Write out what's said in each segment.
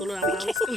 tulo ang alas ko.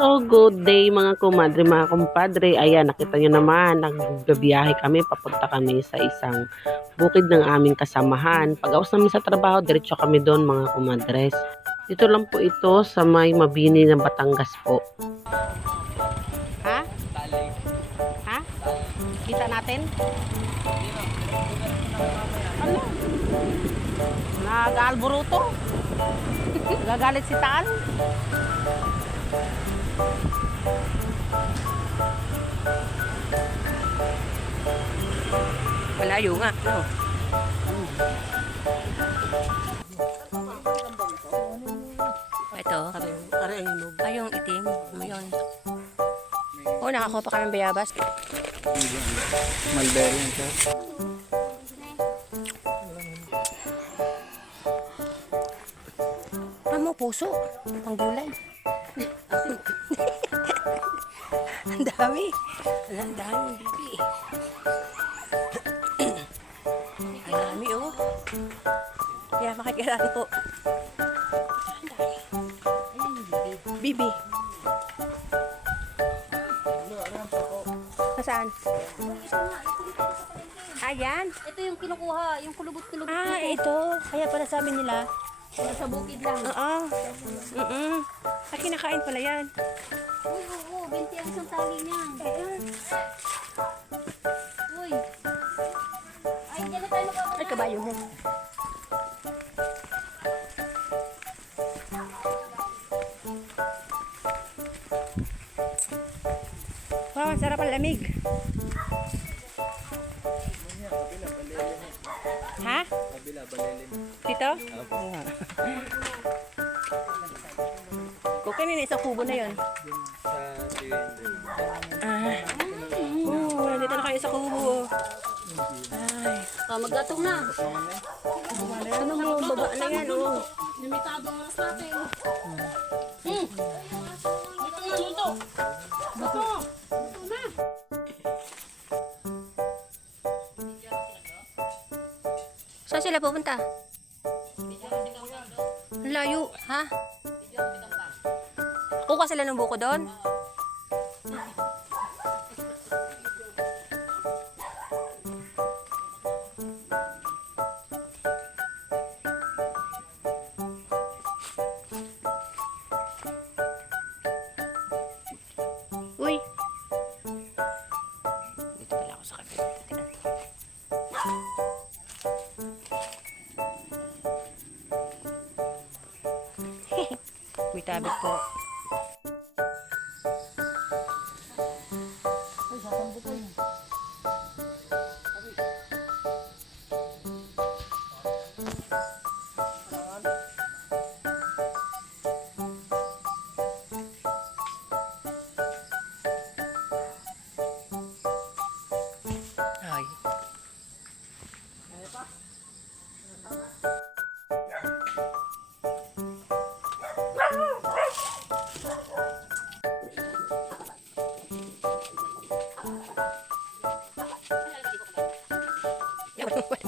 So, good day mga kumadre, mga kumpadre. Ayan, nakita nyo naman, nagbibiyahe kami, papunta kami sa isang bukid ng aming kasamahan. Pag-awas namin sa trabaho, diretso kami doon mga kumadres. Dito lang po ito sa may Mabini ng Batangas po. Ha? Ha? Kita natin? Ano? Nag-alburuto? Gagalit si Tal? Malayo nga, no? Ito. Ay, yung itim. Ayun. Oh, nakakuha pa kami ng bayabas. Mulberry yan siya. Ano, puso. Panggulay. Ang dami. Ang dami, bibi. Ang dami, oh. Kaya makikiraan po. Ang dami. Bibi. Nasaan? Ayan. Ito yung kinukuha, yung kulubot-kulubot. Ah, ito. Kaya pala sa amin nila. Sa bukid lang. Oo. Ay, kinakain pala yan. Uy, oo, 20 ang isang tali niyan. Ayan. Uy. Ay, dyan na tayo Ay, magkakaroon. kabayo mo. Wow, ang sarap ang lamig. Ha? Dito? Kung kanina isang kubo na yun. Dito na kayo sa kubo. Ay. Maggatong na. Ano mo, baba na yan, oh. Limitado ang oras natin. Dito na, dito. Dito. Dito na. Saan sila pupunta? Ang layo, ha? Kuha sila ng buko doon? Uy! Dito pala ako sa kabila. May tabit po. Ay.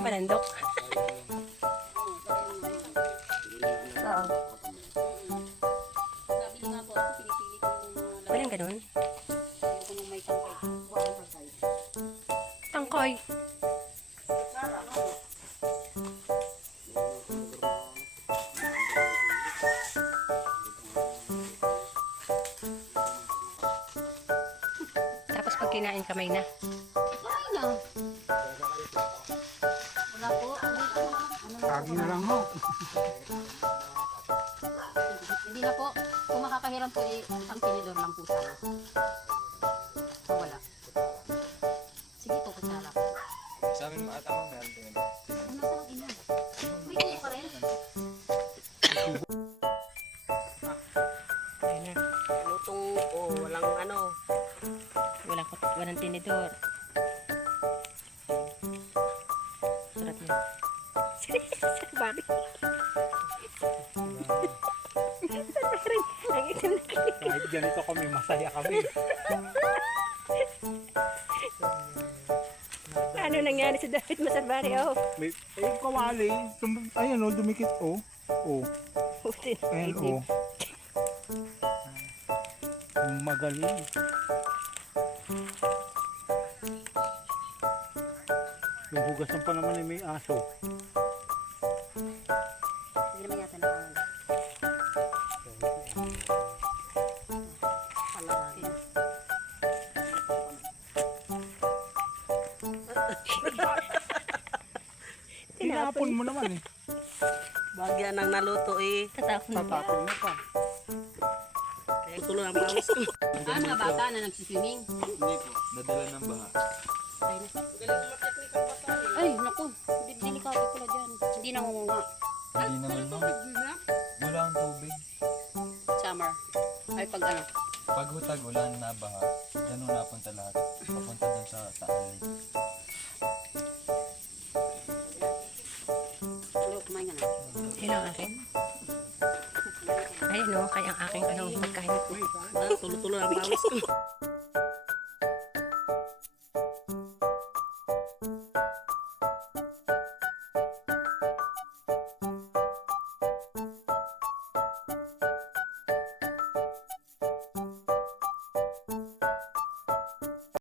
Panandok. Oo. Sabi nga po, pinipili ko yung mga Walang ganun. ko nung may tangkay. Tangkoy. Tapos pag kinain kamay na. Ay na. Wala po. Kagi na lang ho. Hindi na po. Kung makakahiram po, ang tinidor lang po sana. So, wala. Sige po, kutsara. Sa amin, meron din. Ano sa ina? tinidor. Sarap na. Barbie. Ang itim na kilig. Kahit ganito kami, masaya kami. Ano nangyari sa David Masarbari? Oh, May, kawali. Ayan o, dumikit o. O. putin. Ayan o. Magaling. Yung hugasan pa naman ay may aso. Hindi naman yata na. Tinapon mo naman eh. Bagyan ng naluto eh. Tatapon mo. Tatapon mo pa. Kaya tuloy ang pawis ko. Mga bata na nagsiswimming. Hindi po, nadala ng baha. Ay, naku. Delikado pala dyan. Hindi nangunga. Hindi naman ma'am. Wala ang tubig. Summer. Ay, pag ano. Pag hutag, wala na baha. Ganun napunta lahat. Papunta dun sa Taal Lake. Tuloy, kumain ka na. Yun ang akin. Ayun o, kaya ang aking ano, pagkain. Tuloy-tuloy ang pawis ko.